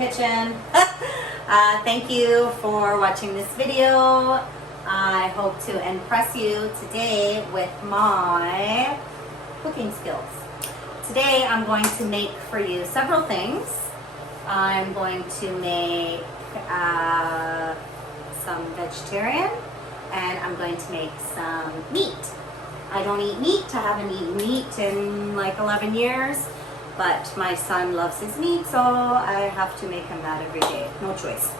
kitchen. Thank you for watching this video. I hope to impress you today with my cooking skills. Today I'm going to make for you several things. I'm going to make some vegetarian, and I'm going to make some meat. I don't eat meat. I haven't eaten meat in like 11 years, but my son loves his meat, so I have to make him that every day. No choice.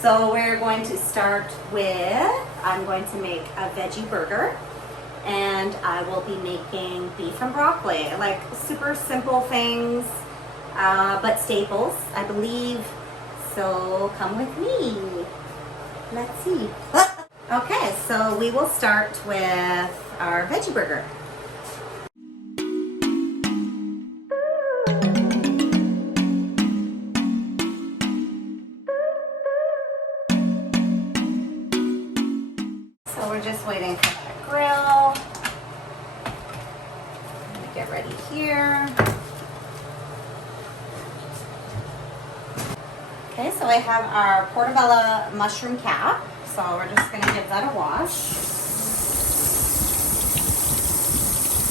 So we're going to start with, I'm going to make a veggie burger, and I will be making beef and broccoli, like super simple things, but staples, I believe. So come with me. Let's see. Okay, so we will start with our veggie burger. So we're just waiting for the grill. Let me get ready here. Okay, so I have our portobello mushroom cap. So we're just going to give that a wash.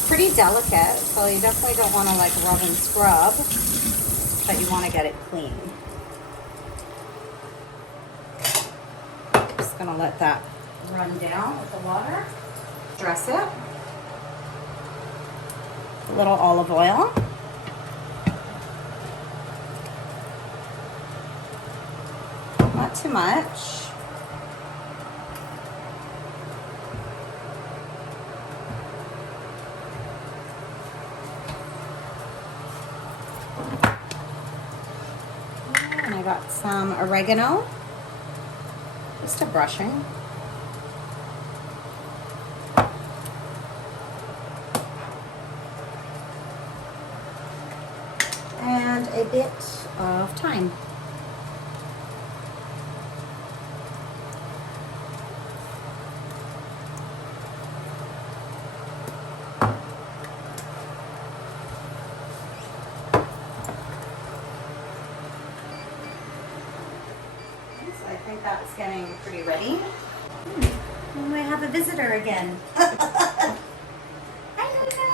Pretty delicate, so you definitely don't want to like rub and scrub, but you want to get it clean. Just going to let that run down with the water. Dress it. A little olive oil. Not too much. And I got some oregano, just a brushing. And a bit of thyme. I think that's getting pretty ready. We have a visitor again. Hi, Luna.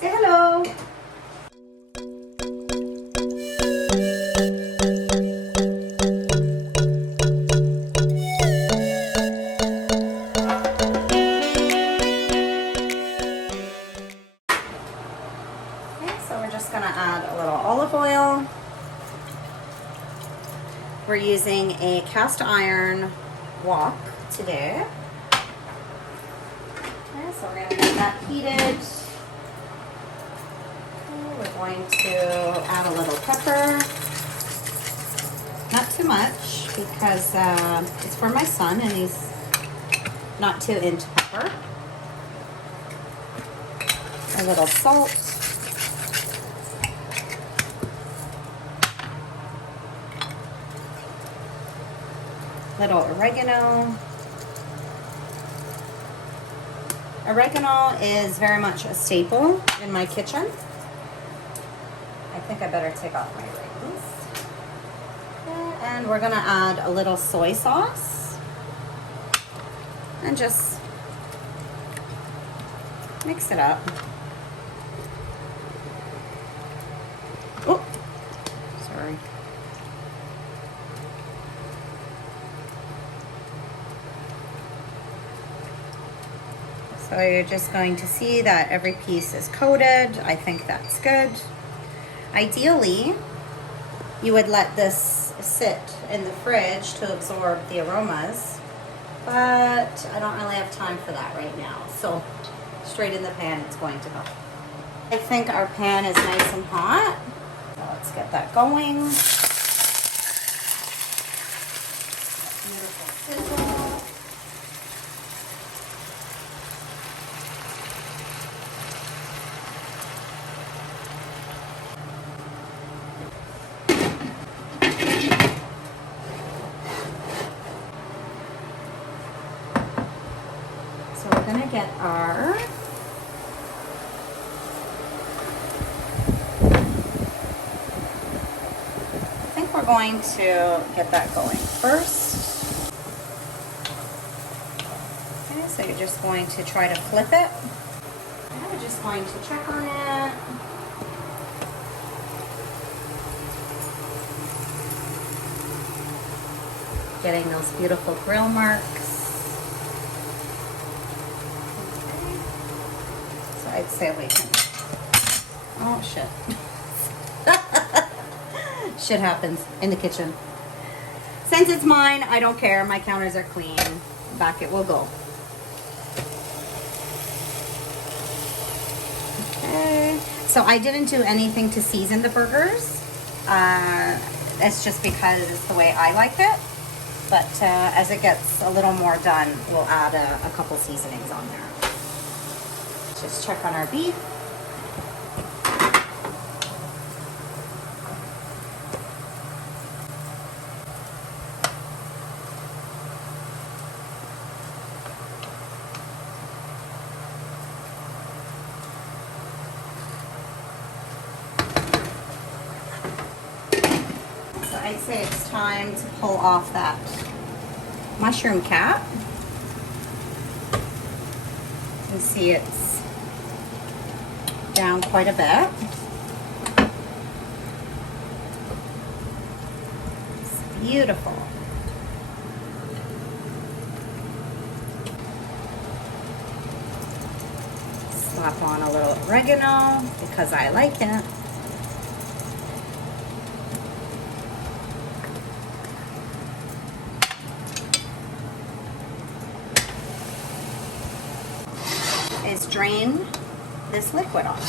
Say hello. Okay, so we're just gonna add a little olive oil. We're using a cast iron wok today. Okay, so we're going to get that heated. We're going to add a little pepper. Not too much because it's for my son and he's not too into pepper. A little salt. Little oregano. Oregano is very much a staple in my kitchen. I think I better take off my rings. And we're gonna add a little soy sauce and just mix it up. Oh, sorry. So you're just going to see that every piece is coated. I think that's good. Ideally, you would let this sit in the fridge to absorb the aromas, but I don't really have time for that right now. So straight in the pan it's going to go. I think our pan is nice and hot. So let's get that going. Beautiful sizzle. So we're gonna get our going to get that going first. Okay, so you're just going to try to flip it. And we're just going to check on it. Getting those beautiful grill marks. Okay. So I'd say we can, oh shit. Shit happens in the kitchen. Since it's mine, I don't care. My counters are clean. Back it will go. Okay. So I didn't do anything to season the burgers. It's just because it's the way I like it. But as it gets a little more done, we'll add a couple seasonings on there. Just check on our beef. I'd say it's time to pull off that mushroom cap. You can see it's down quite a bit. It's beautiful. Slap on a little oregano because I like it. Is drain this liquid off.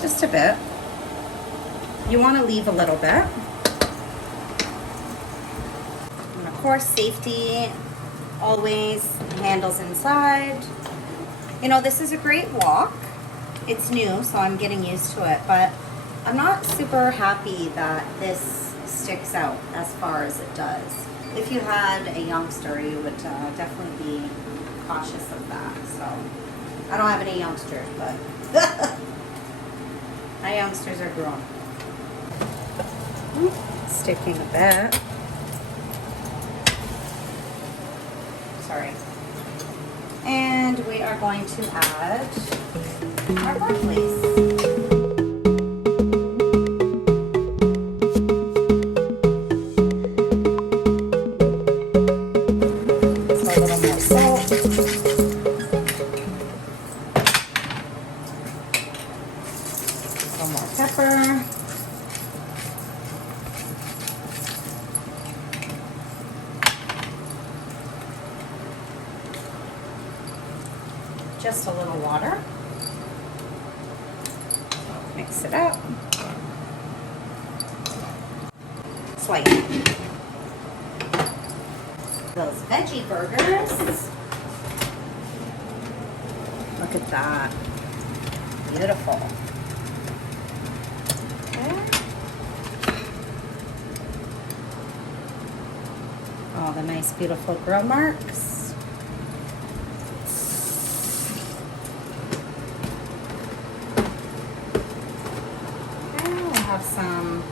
Just a bit. You want to leave a little bit. And of course, safety always, handles inside. You know, this is a great wok. It's new, so I'm getting used to it, but I'm not super happy that this sticks out as far as it does. If you had a youngster, you would definitely be cautious of that. So I don't have any youngsters, but my youngsters are grown. Sticking a bit. Sorry. And we are going to add our broccoli. Pepper. Just a little water. Mix it up. Slice those veggie burgers. Look at that. Beautiful. All the nice, beautiful grill marks. And we'll have some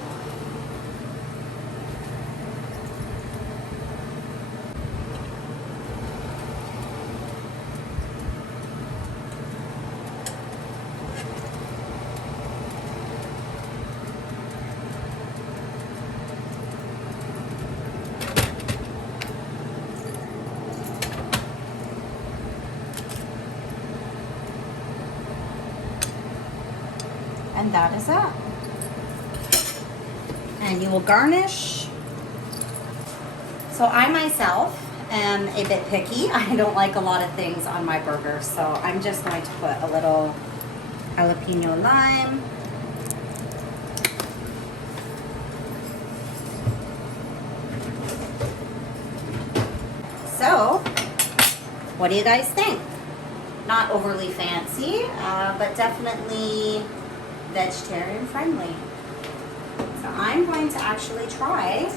and that is it. And you will garnish. So I myself am a bit picky. I don't like a lot of things on my burger, so I'm just going to put a little jalapeno lime. So, what do you guys think? Not overly fancy, but definitely vegetarian friendly. So I'm going to actually try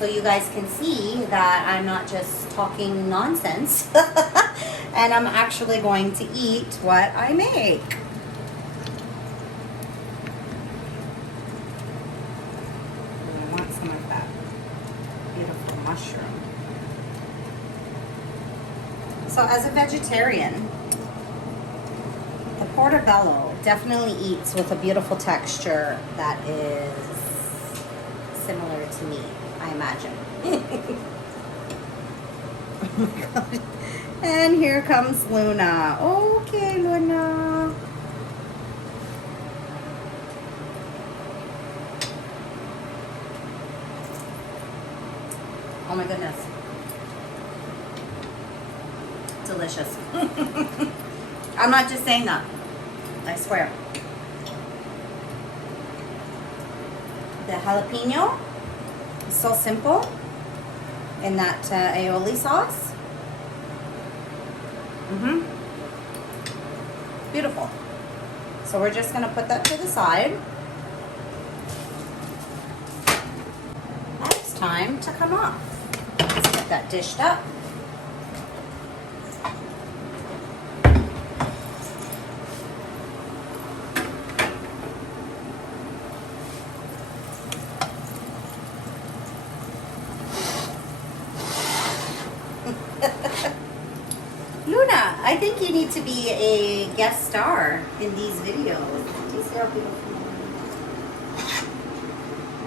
so you guys can see that I'm not just talking nonsense and I'm actually going to eat what I make. I want some of that beautiful mushroom. So as a vegetarian, the portobello definitely eats with a beautiful texture that is similar to me, I imagine. Oh my God. And here comes Luna. Okay, Luna. Oh my goodness. Delicious. I'm not just saying that. I swear. The jalapeno is so simple in that aioli sauce. Beautiful. So we're just going to put that to the side. Now it's time to come off. Let's get that dished up. Luna, I think you need to be a guest star in these videos. Do you see how beautiful?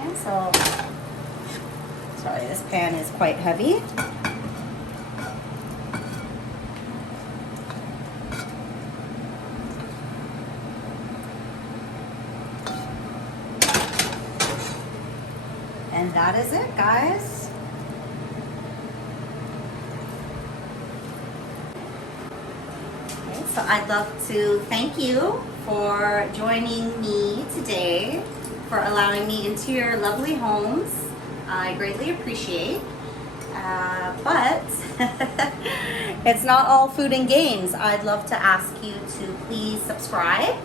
And so, sorry, this pan is quite heavy. And that is it, guys. So I'd love to thank you for joining me today, for allowing me into your lovely homes. I greatly appreciate. But it's not all food and games. I'd love to ask you to please subscribe,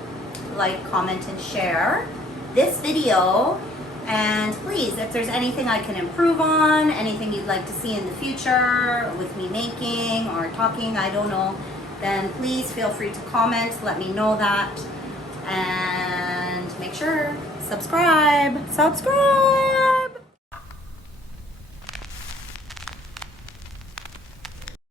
like, comment, and share this video. And please, if there's anything I can improve on, anything you'd like to see in the future with me making or talking, I don't know, then please feel free to comment, let me know that, and make sure, subscribe.